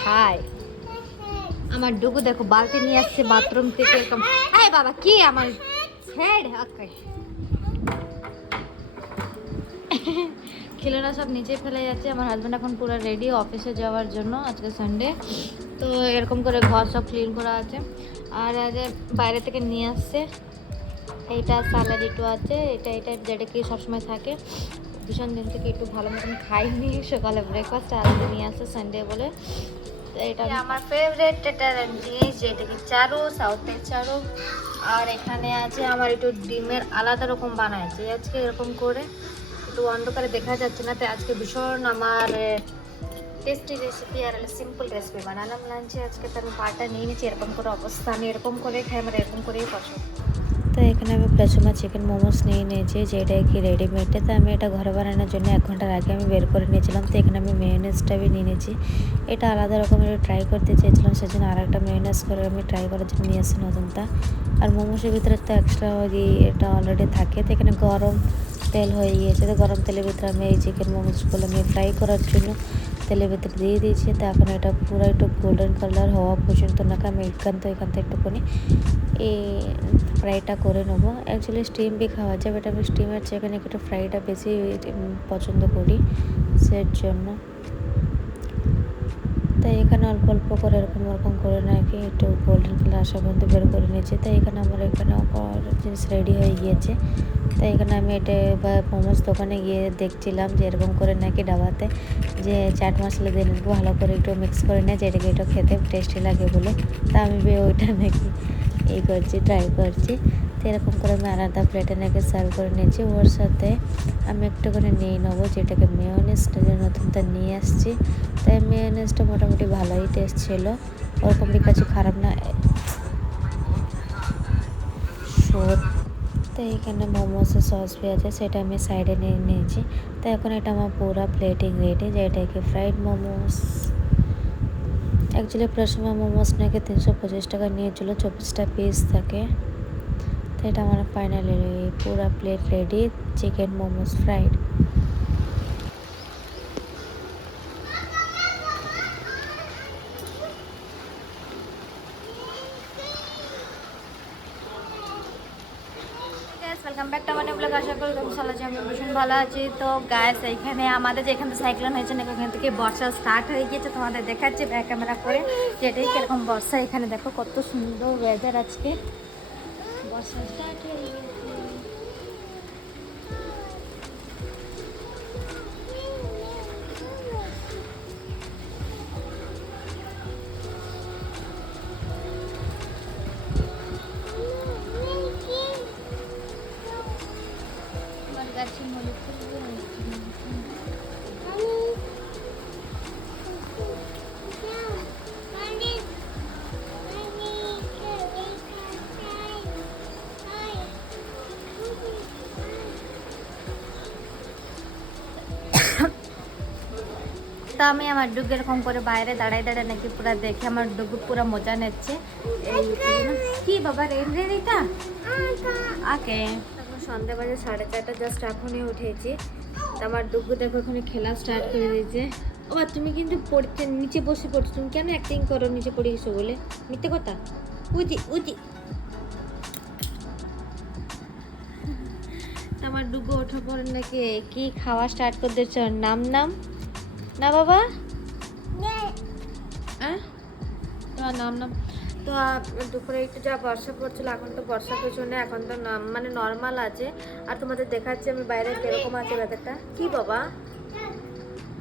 থাই। আমার ডুগু দেখো বালতি নিয়ে আসছে বাথরুম থেকে এরকম। এই বাবা কি আমার হেড ওকে খেলনা সব নিচে ফেলে যাচ্ছে। আমার হাজব্যান্ড এখন পুরো রেডি অফিসে যাওয়ার জন্য, আজকে সানডে। তো এরকম করে ঘর সব ক্লিন করা আছে। আর আজ বাইরে থেকে নিয়ে আসছে এইটা স্যালাড একটু আছে, এটা যেটা কি সবসময় থাকে। ভীষণ দিন থেকে একটু ভালো মতন খাইনি, সকালে ব্রেকফাস্ট আলাদা নিয়ে আসছে সানডে বলে। তো এটা আমার ফেভারিট এটা জিনিস, যেটা কি চারু, সাউথের চারু। আর এখানে আছে আমার একটু ডিমের আলাদা রকম বানাইছে আজকে এরকম করে, একটু অন্ধকারে দেখা যাচ্ছে না। তো আজকে ভীষণ আমার টেস্টি রেসিপি আর সিম্পল রেসিপি বানালাম লাঞ্চে আজকে। তো আমি পাটা নিয়ে নিচ্ছি, এরকম করে অবস্থা। আমি এরকম করে খাই, আমার এরকম করেই পছন্দ। তো এখানে আমি প্রথমে চিকেন মোমোস নিয়ে নিয়েছি, যেটা কি রেডিমেডে। তো আমি এটা ঘরে বানানোর জন্য 1 ঘন্টার আগে আমি বের করে নিয়েছিলাম। তো এখানে আমি মেয়োনেজটা বি নিয়ে নিয়েছি। এটা আলাদা রকমের ট্রাই করতে চেয়েছিলাম, সেজন্য আর একটা মেয়োনেজ করে আমি ট্রাই করার জন্য নিয়ে আসছি নতুনটা। আর মোমোসের ভিতরে তো এক্সট্রা এটা অলরেডি থাকে। তো এখানে গরম তেল হয়ে গিয়েছে। তো গরম তেলের ভিতরে আমি এই চিকেন মোমোসগুলো আমি ফ্রাই করার জন্য তেলের ভিতরে দিয়ে দিয়েছি। তো এখন এটা পুরো একটু গোল্ডেন কালার হওয়া পর্যন্ত নাকি আমি এখান থেকে একটুখানি এই ফ্রাইটা করে নেবো। অ্যাকচুয়ালি স্টিম বি খাওয়া যায়, বাট আমি স্টিমের চিকেন একটু ফ্রাইটা বেশি পছন্দ করি সের জন্য। তাই এখানে অল্প অল্প করে এরকম করে নাকি একটু গোল্ডেন কালার আসা পর্যন্ত বের করে নিয়েছি। তাই এখানে আমার এখানে জিনিস রেডি হয়ে গিয়েছে। তাই এখানে আমি এটা বা মোমোস দোকানে গিয়ে দেখছিলাম যে এরকম করে নাকি ডাবাতে যে চাট মশলা দিয়ে নাকি ভালো করে একটু মিক্স করে নেয়, যেটাকে একটু খেতে টেস্টি লাগে বলে। তা আমি ওইটা নাকি ট্রাই করছি। তো এরকম করে আমি আলাদা প্লেটে নাকি সার্ভ করে নিয়েছি। ওর সাথে আমি একটু করে নিয়ে নেবো, যেটাকে মেয়োনিজটা যে নতুনটা নিয়ে আসছি। তাই মেয়োনিজটা মোটামুটি ভালোই টেস্ট ছিল, ওরকম কাছে খারাপ না। তো এখানে মোমোসের সস বি আছে, সেটা আমি সাইডে নিয়ে নিয়েছি। তো এখন এটা আমার পুরো প্লেটিং রেডি, যেটাকে ফ্রাইড মোমোস। অ্যাকচুয়ালি প্রথমে মোমোস নাকি 325 টাকা নিয়েছিল, 24টা পিস থাকে। তো এটা আমার ফাইনালি পুরো plate ready, chicken momos fried. Welcome back to আমার ব্লগ। আশা করি তুমি ভালো আছো, আমি ভীষণ ভালো আছি। তো গাইস এইখানে আমাদের যেখান থেকে সাইক্লোন হয়েছে না, ওখান থেকে বর্ষা স্টার্ট হয়ে গিয়েছে। তোমাদের দেখাচ্ছি ব্যাক ক্যামেরা করে যেটাই কিরকম বর্ষা। এখানে দেখো কত সুন্দর ওয়েদার আজকে, বর্ষা স্টার্ট হয়ে গিয়েছে। গাছের মধ্যে তা আমি আমার ডুগু এরকম করে বাইরে দাঁড়ায় নাকি পুরো দেখে আমার ডুগু পুরো মজা নিচ্ছে। এই কি বাবা রেন এটা ওকে। এখন সন্ধ্যা বাজে 4:30, জাস্ট এখনই উঠেছি। আমার ডুগু দেখো এখানে খেলা স্টার্ট করে দিয়েছে। ও তুমি কিন্তু পড়তে নিচে বসে পড়ছো, তুমি কেন অ্যাক্টিং করো নিচে পড়ে গেছো বলে? মিথ্যে কথা। উজি উজি আমার ডুগু ওঠা পড়ে নাকি কি খাওয়া স্টার্ট করে দিচ্ছ? নাম না বাবা, তোমার নাম। তো দুপুরে একটু যা বর্ষা পড়ছিল, এখন তো বর্ষা কিছু নেই, এখন তো মানে নর্মাল আছে। আর তোমাদের দেখাচ্ছি আমি বাইরে কিরকম আছে ব্যাপারটা। কি বাবা?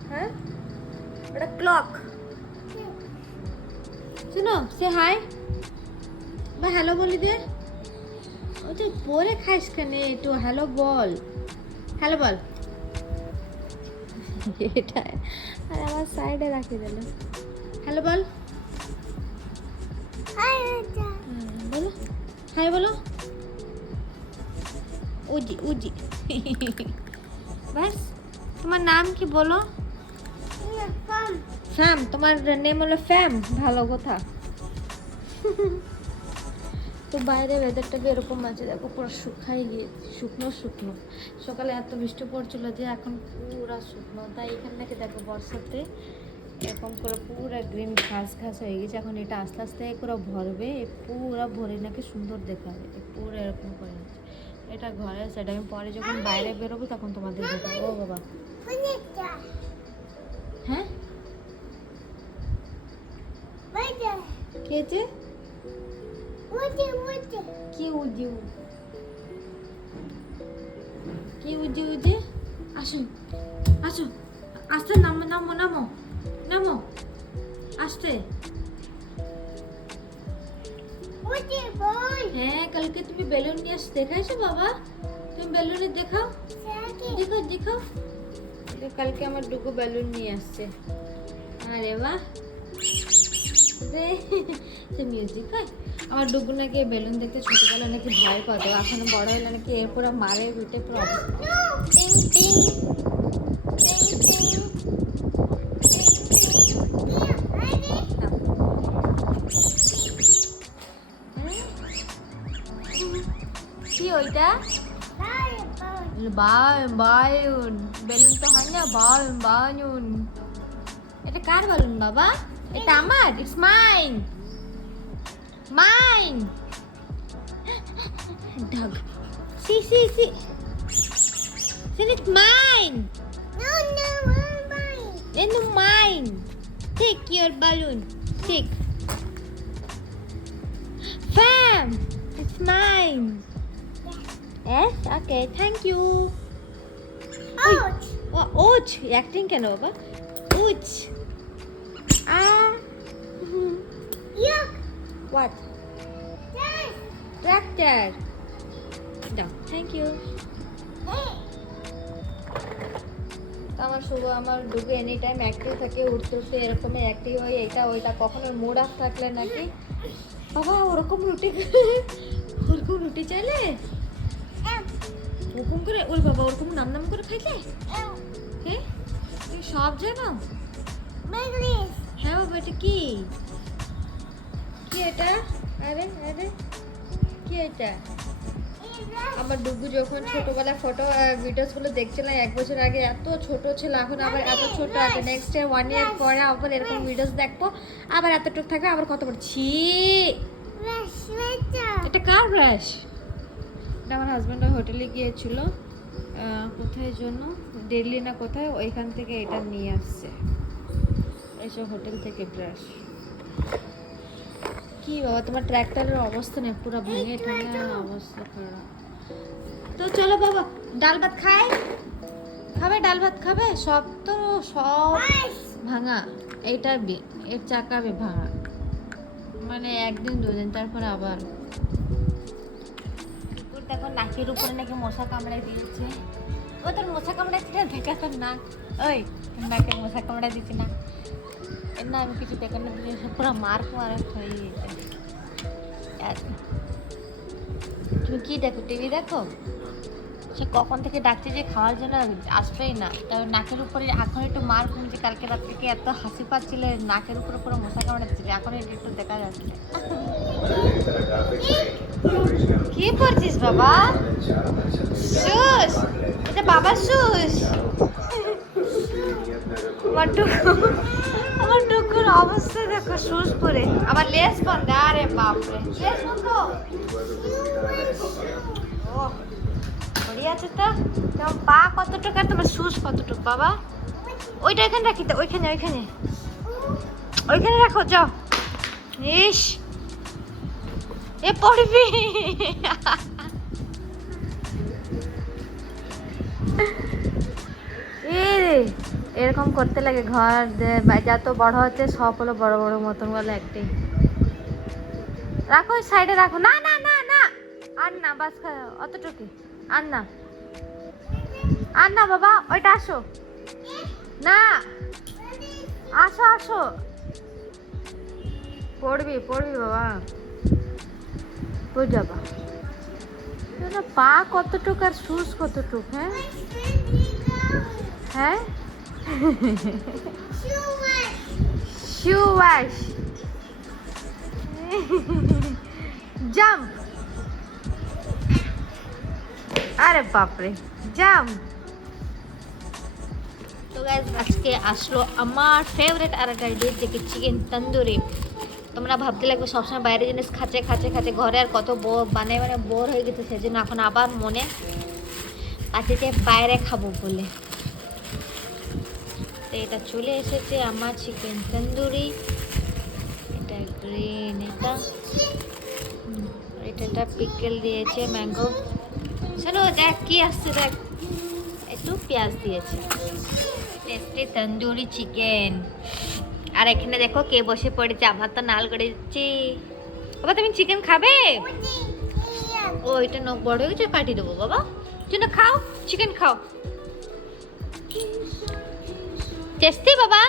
হ্যাঁ ওটা ক্লক। শুনো সে হাই বা হ্যালো বলি দে। ওই তো পরে খাইস কেন, একটু হ্যালো বল, হ্যালো বল। এটা আর আমার সাইডে রাখি দিল। হ্যালো বল, বলো হাই বলো। উজি উজি ব্যাস। তোমার নাম কি বলো? ফ্যাম। তোমার নেম হলো ফ্যাম, ভালো কথা। তো বাইরে ওয়েদারটা বি এরকম আছে, দেখো পুরো শুকাই গিয়েছে, শুকনো। সকালে এত বৃষ্টি পড়ছিল যে এখন পুরো শুকনো। তাই এখান থেকে দেখো বর্ষাতে এরকম করে পুরো গ্রিন ঘাস ঘাস হয়ে গেছে। এখন এটা আস্তে আস্তে করে ভরবে, পুরো ভরে নাকি সুন্দর দেখাবে, পুরো এরকম করে আছে। এটা ঘরে সেটা আমি পরে যখন বাইরে বেরোবো তখন তোমাদের দেখাবো। ও বাবা, হ্যাঁ খেয়েছে কি উজি কি উজি উজি? আসুন আসো, আস্তে নামো নামো নামো নামো, আস্তে। হ্যাঁ, কালকে তুমি বেলুন নিয়ে দেখাইছো বাবা? তুমি বেলুনে দেখাও, দেখাও দেখাও। কালকে আমার ডুগু বেলুন নিয়ে আসছে। আরে বাহ, মিউজিক হয়। আমার ডুগু নাকি বেলুন দেখতে ছোটবেলা নাকি ভয় পাতো, এখন বড় হলে নাকি এর পুরো মারে উঠে পুরো অবস্থা। টিং টিং টিং টিং। কি ওইটা? বায়ুন বেলুন তো হয় না, বায়ুন। এটা কার বেলুন বাবা? এটা আমার, it's mine mine. Dog, see it's mine. No, mine. No, mine. Take your balloon. Take. Fam, it's mine. Yes, okay, thank you. Ouch. Oh, ouch. Acting can over. Ouch. Ah. Yuck. What? Tractor. No, thank you. আমার শুভ আমার ডুগু any time active থাকে, উঠতে উঠতে এরকমই active হয়, এটা ওইটা। কখনো মুড অফ থাকলে নাকি বাবা ওরকম রুটি চাইলে ওরকম করে, ওর বাবা ওরকম নাম করে খাইলে। হ্যাঁ, তুমি সব জানো? হ্যাঁ বাবা, এটা কি এটা? আরে কি এটা? আমার ডুগু যখন ছোটবেলায় ফটো ভিডিওস গুলো দেখছিলাম 1 বছর আগে, এত ছোট ছিল, এখন আবার এত ছোট আছে। নেক্সট ইয়ার 1 ইয়ার পরে আবার এরকম ভিডিওস দেখবো, আবার এতটুকু থাকবে, আবার কত বড়। ছি, এটা কার ব্রাশ? এটা আমার হাজব্যান্ড হোটেলে গিয়েছিল, কোথায় জন্য, দিল্লি না কোথায়, ওইখান থেকে এটা নিয়ে আসছে, এইসব হোটেল থেকে ব্রাশ। কি বাবা তোমার ট্র্যাক্টরের অবস্থা নেই, পুরো ভেঙে ঠেঙে অবস্থা খারাপ। তো চলো বাবা, ডাল ভাত খাবে, ডাল ভাত খাবে। সব ভাঙা, এইটা এর চাকা ভাঙা, মানে 1 দিন 2 দিন, তারপরে আবার দেখো নাকের উপরে নাকি মশা কামড়ায় দিয়েছে। ও তোর মশা কামড়াচ্ছে না, দেখা তোর নাক, ওই নাকে মশা কামড়া দিচ্ছে না। না আমি কিছু দেখে না, পুরো মার্ক হয়ে গেছে। তুমি কি দেখো? টিভি দেখো? সে কখন থেকে ডাকছে যে খাওয়ার জন্য, আসবেই না। তবে নাকের উপরে এখন একটু মার কমেছে, কালকে রাত থেকে এত হাসি পাচ্ছিল, নাকের উপরে পুরো মশা কামড়ে দিচ্ছিল, এখন একটু দেখা যাচ্ছে। কি করছিস বাবা? শুস, এটা বাবার শুস। আমার ডুগুর অবস্থা দেখো, শুস পরে আবার লেস বন্ধ। আরে বাপরে, লেস বন্ধ। ও বড়ি আছে তো, তোমার পা কতটুকু আর তোমার শুস কতটুকু বাবা? ওইটা এখানে রাখি তো, ওইখানে রাখো, যাও। ইস, এ পড়বি। এরকম করতে লাগে, ঘর যত বড় হচ্ছে সব হলো বড় বড় মতন বলে অ্যাক্টিং। রাখো ওই সাইডে রাখো। না আর না, বাস অতটুকু আর না বাবা, ওইটা আসো না, আসো পড়বি বাবা, পড়ে যাবা। পা কতটুক আর শুজ কতটুক? হ্যাঁ শু ওয়াশ, জাম্প। আরে বাপরে, জাম্প। তো গাইস আজকে আসলো আমার ফেভারিট আর একটা ডিশ যেটা চিকেন তন্দুরি। তোমরা ভাবতে লাগবে সবসময় বাইরে জিনিস খাচ্ছে ঘরে আর কত মানে বোর হয়ে গেছে, সেজন্য এখন আবার মনে পাচ্ছি বাইরে খাবো বলে। তো এটা চলে এসেছে আমার চিকেন তন্দুরি। এটা গ্রিন, এটা পিকল দিয়েছে, ম্যাঙ্গো। শোনো দেখ কি আসছে, দেখ একটু পেঁয়াজ দিয়েছে। Tasty tandoori chicken. আর এখানে দেখো কে বসে পড়েছে, আমার তো নাল করে দিচ্ছি। বাবা তুমি চিকেন খাবে? ও এটা নখ বড় হয়ে গেছে, কাটি দেবো বাবা। জন্য খাও, চিকেন খাও। টেস্টি বাবা।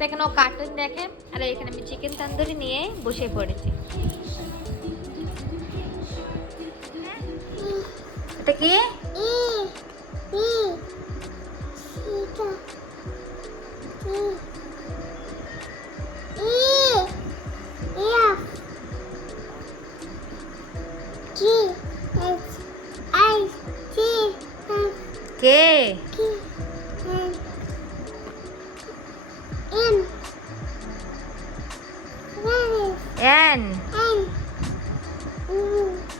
দেখেন ও কার্টুন দেখে, আর এখানে আমি চিকেন তন্দুরি নিয়ে বসে পড়েছি। এটা কি? কে? এন।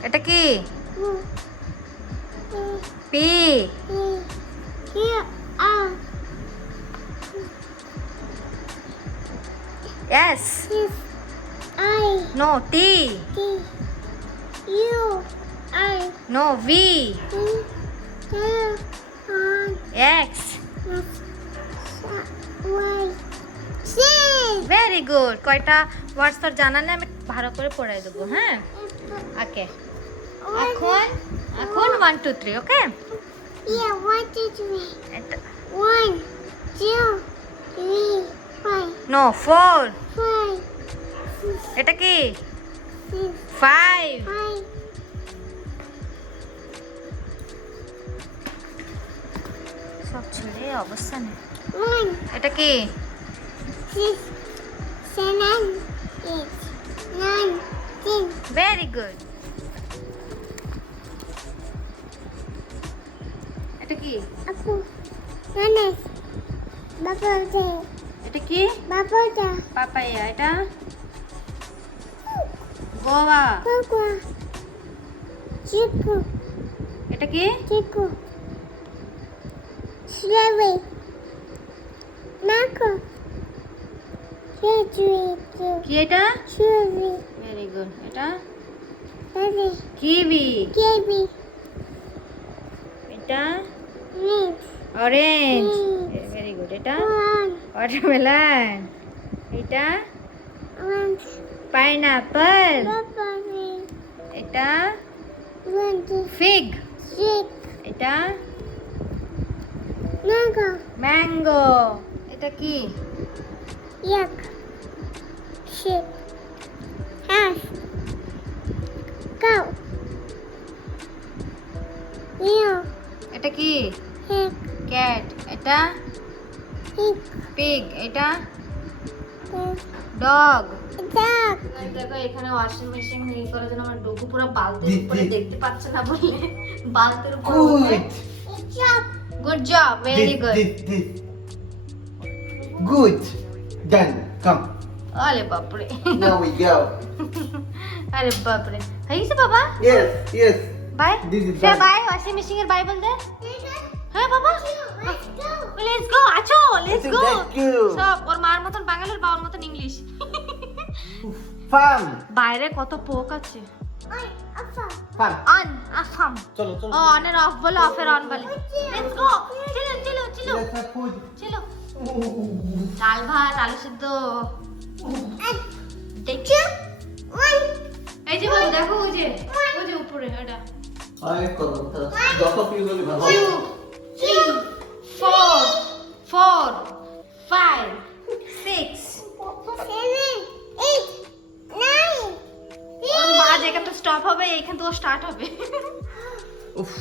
এটা কি? P. S. No T. No V. X. Very good. কয়টা ওয়ার্ডস তোর জানা নেই, আমি ভালো করে পড়াই দেবো। হ্যাঁ ওকে। এখন 1 2 3 ওকে। Yeah, 1 2 3. 1 2 3 5. নো 4। 5 এটা কি? 6 5। 5. সব ছেড়ে অবস্থা নেই। 1 এটা কি? 6 7 8 9 10. Very good. এটা কি? Apple. Nanas. Bapota. এটা কি? Bapota. পাপায়া। এটা গোয়া। Cocoa. Chico. এটা কি? Chico. Strawberry. Mango. Strawberry. কি এটা? Strawberry. Very good. এটা Baby. কিবি। Baby. এটা Red. অরেঞ্জ। Very good. এটা One. ওয়াটারমেলন। এটা Orange. পাইনাপল। Strawberry. এটা 1 2 ফিগ। 6. এটা Mango. ম্যাঙ্গো। এটা কি? Yuck. Sheep. Horse. Cow. Wheel. এটা কি? Pig. ক্যাট। এটা Pig. পিগ। এটা Dog. ডগ। Dog. দেখো এখানে ওয়াশিং মেশিন নিয়ে করার জন্য আমার ডগু পুরো বালতির উপরে দেখতে পাচ্ছে না বলে বালতির উপরে। Chop. Good job. Very good. This. Good. Done. Come. আরে বাপরে। Now we go. আরে বাপরে হয়ে গেছে বাবা। Yes. বাই। This is হ্যাঁ done. বাই। ওয়াশিং মেশিনের বাই বল দে। হ্যাঁ বাবা। Let's go. Let's go. আছো লেটস গো। Thank you. সব ওর মার মতন বাঙালির বাবার মতন ইংলিশ। Fun. বাইরে কত পোক আছে। Fun. অন আসাম। চলো। অনের অফ বলো, অফের অন বলে। Let's go. চলো। Let's have food. চলো। ডাল ভাত, আলু সিদ্ধ। দেখি এই যে বাবু দেখো ওই যে উপরে ওটা। আরে করো তো। যত পিউ গলি ভালো। 2 3 4 4 5 6 7 8 9 ওর বাজ এখান তো স্টপ হবে, এখান তো স্টার্ট হবে। উফ